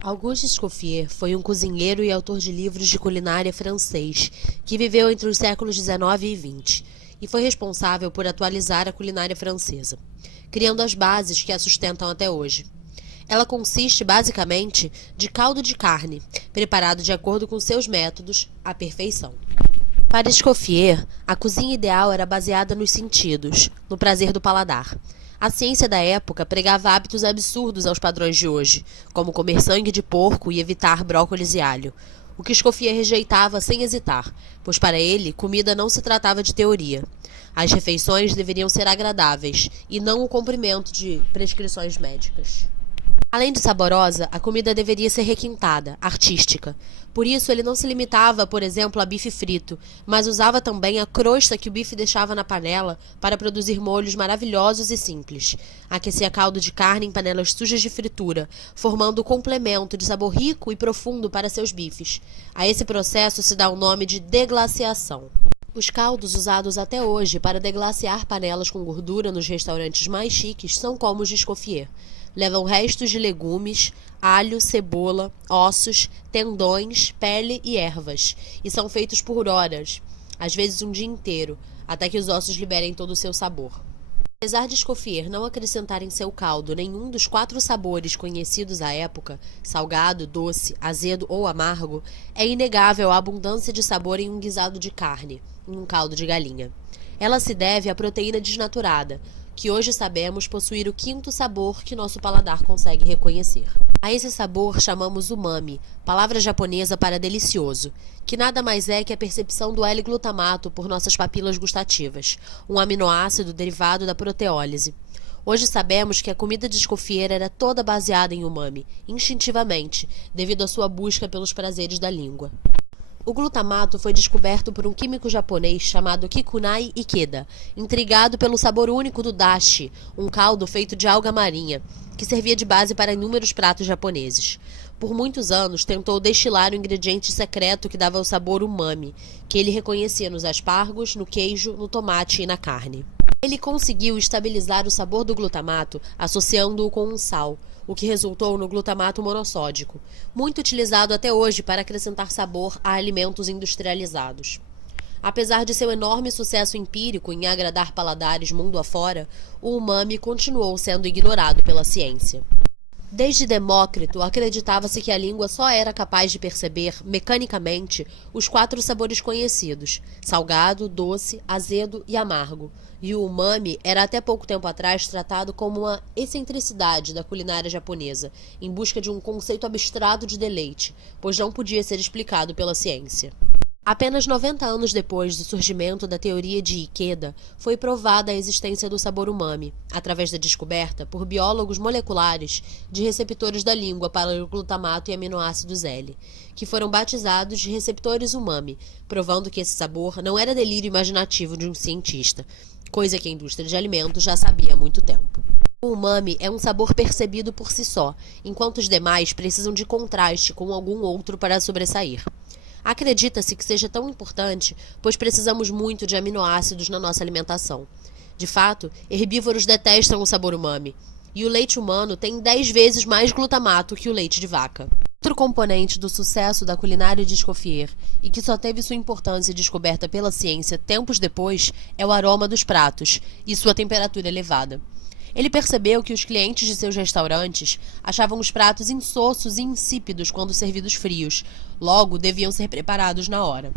Auguste Escoffier foi um cozinheiro e autor de livros de culinária francês, que viveu entre os séculos XIX e XX, e foi responsável por atualizar a culinária francesa, criando as bases que a sustentam até hoje. Ela consiste, basicamente, de caldo de carne, preparado de acordo com seus métodos, à perfeição. Para Escoffier, a cozinha ideal era baseada nos sentidos, no prazer do paladar. A ciência da época pregava hábitos absurdos aos padrões de hoje, como comer sangue de porco e evitar brócolis e alho, o que Escoffier rejeitava sem hesitar, pois para ele, comida não se tratava de teoria. As refeições deveriam ser agradáveis, e não o cumprimento de prescrições médicas. Além de saborosa, a comida deveria ser requintada, artística. Por isso, ele não se limitava, por exemplo, a bife frito, mas usava também a crosta que o bife deixava na panela para produzir molhos maravilhosos e simples. Aquecia caldo de carne em panelas sujas de fritura, formando um complemento de sabor rico e profundo para seus bifes. A esse processo se dá o nome de deglaciação. Os caldos usados até hoje para deglaciar panelas com gordura nos restaurantes mais chiques são como os de Escoffier. Levam restos de legumes, alho, cebola, ossos, tendões, pele e ervas, e são feitos por horas, às vezes um dia inteiro, até que os ossos liberem todo o seu sabor. Apesar de Escoffier não acrescentar em seu caldo nenhum dos 4 sabores conhecidos à época, salgado, doce, azedo ou amargo, é inegável a abundância de sabor em um guisado de carne, em um caldo de galinha. Ela se deve à proteína desnaturada, que hoje sabemos possuir o 5º sabor que nosso paladar consegue reconhecer. A esse sabor chamamos umami, palavra japonesa para delicioso, que nada mais é que a percepção do L-glutamato por nossas papilas gustativas, um aminoácido derivado da proteólise. Hoje sabemos que a comida de Escoffier era toda baseada em umami, instintivamente, devido à sua busca pelos prazeres da língua. O glutamato foi descoberto por um químico japonês chamado Kikunai Ikeda, intrigado pelo sabor único do dashi, um caldo feito de alga marinha, que servia de base para inúmeros pratos japoneses. Por muitos anos, tentou destilar o ingrediente secreto que dava o sabor umami, que ele reconhecia nos aspargos, no queijo, no tomate e na carne. Ele conseguiu estabilizar o sabor do glutamato associando-o com um sal, o que resultou no glutamato monossódico, muito utilizado até hoje para acrescentar sabor a alimentos industrializados. Apesar de seu enorme sucesso empírico em agradar paladares mundo afora, o umami continuou sendo ignorado pela ciência. Desde Demócrito, acreditava-se que a língua só era capaz de perceber, mecanicamente, os 4 sabores conhecidos, salgado, doce, azedo e amargo, e o umami era até pouco tempo atrás tratado como uma excentricidade da culinária japonesa, em busca de um conceito abstrato de deleite, pois não podia ser explicado pela ciência. Apenas 90 anos depois do surgimento da teoria de Ikeda, foi provada a existência do sabor umami, através da descoberta, por biólogos moleculares, de receptores da língua para o glutamato e aminoácidos L, que foram batizados de receptores umami, provando que esse sabor não era delírio imaginativo de um cientista, coisa que a indústria de alimentos já sabia há muito tempo. O umami é um sabor percebido por si só, enquanto os demais precisam de contraste com algum outro para sobressair. Acredita-se que seja tão importante, pois precisamos muito de aminoácidos na nossa alimentação. De fato, herbívoros detestam o sabor umami, e o leite humano tem 10 vezes mais glutamato que o leite de vaca. Outro componente do sucesso da culinária de Escoffier, e que só teve sua importância descoberta pela ciência tempos depois, é o aroma dos pratos e sua temperatura elevada. Ele percebeu que os clientes de seus restaurantes achavam os pratos insossos e insípidos quando servidos frios, logo deviam ser preparados na hora.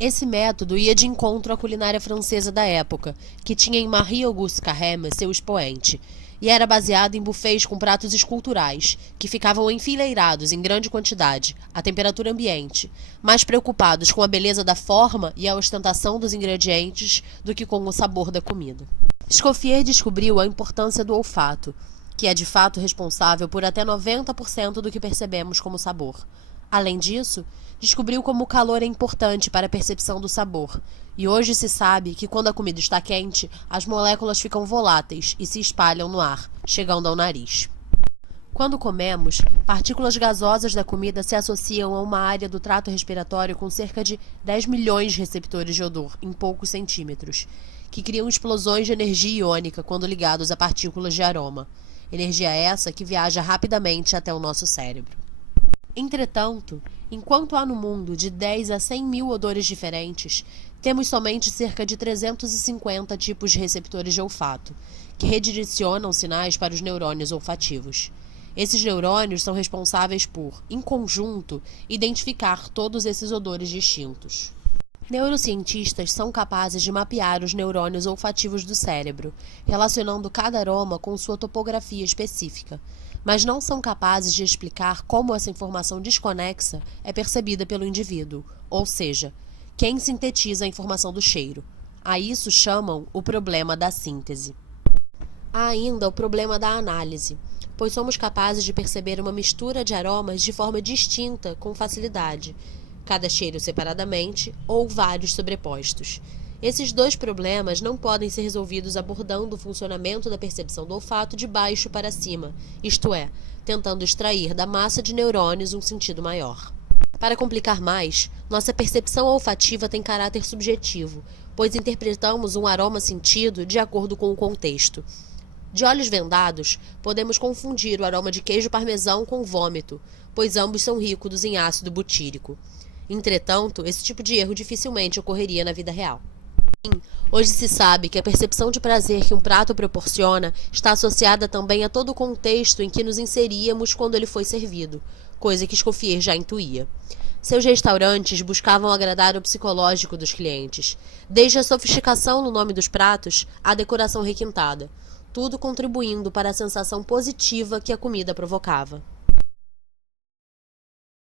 Esse método ia de encontro à culinária francesa da época, que tinha em Marie-Auguste Carême seu expoente, e era baseado em buffets com pratos esculturais, que ficavam enfileirados em grande quantidade, à temperatura ambiente, mais preocupados com a beleza da forma e a ostentação dos ingredientes do que com o sabor da comida. Escoffier descobriu a importância do olfato, que é de fato responsável por até 90% do que percebemos como sabor. Além disso, descobriu como o calor é importante para a percepção do sabor, e hoje se sabe que quando a comida está quente, as moléculas ficam voláteis e se espalham no ar, chegando ao nariz. Quando comemos, partículas gasosas da comida se associam a uma área do trato respiratório com cerca de 10 milhões de receptores de odor em poucos centímetros, que criam explosões de energia iônica quando ligados a partículas de aroma. energia essa que viaja rapidamente até o nosso cérebro. Entretanto, enquanto há no mundo de 10 a 100 mil odores diferentes, temos somente cerca de 350 tipos de receptores de olfato, que redirecionam sinais para os neurônios olfativos. Esses neurônios são responsáveis por, em conjunto, identificar todos esses odores distintos. Neurocientistas são capazes de mapear os neurônios olfativos do cérebro, relacionando cada aroma com sua topografia específica, mas não são capazes de explicar como essa informação desconexa é percebida pelo indivíduo, ou seja, quem sintetiza a informação do cheiro. A isso chamam o problema da síntese. Há ainda o problema da análise, pois somos capazes de perceber uma mistura de aromas de forma distinta com facilidade, cada cheiro separadamente ou vários sobrepostos. Esses dois problemas não podem ser resolvidos abordando o funcionamento da percepção do olfato de baixo para cima, isto é, tentando extrair da massa de neurônios um sentido maior. Para complicar mais, nossa percepção olfativa tem caráter subjetivo, pois interpretamos um aroma sentido de acordo com o contexto. De olhos vendados, podemos confundir o aroma de queijo parmesão com vômito, pois ambos são ricos em ácido butírico. Entretanto, esse tipo de erro dificilmente ocorreria na vida real. Hoje se sabe que a percepção de prazer que um prato proporciona está associada também a todo o contexto em que nos inseríamos quando ele foi servido, coisa que Escoffier já intuía. Seus restaurantes buscavam agradar o psicológico dos clientes, desde a sofisticação no nome dos pratos à decoração requintada, tudo contribuindo para a sensação positiva que a comida provocava.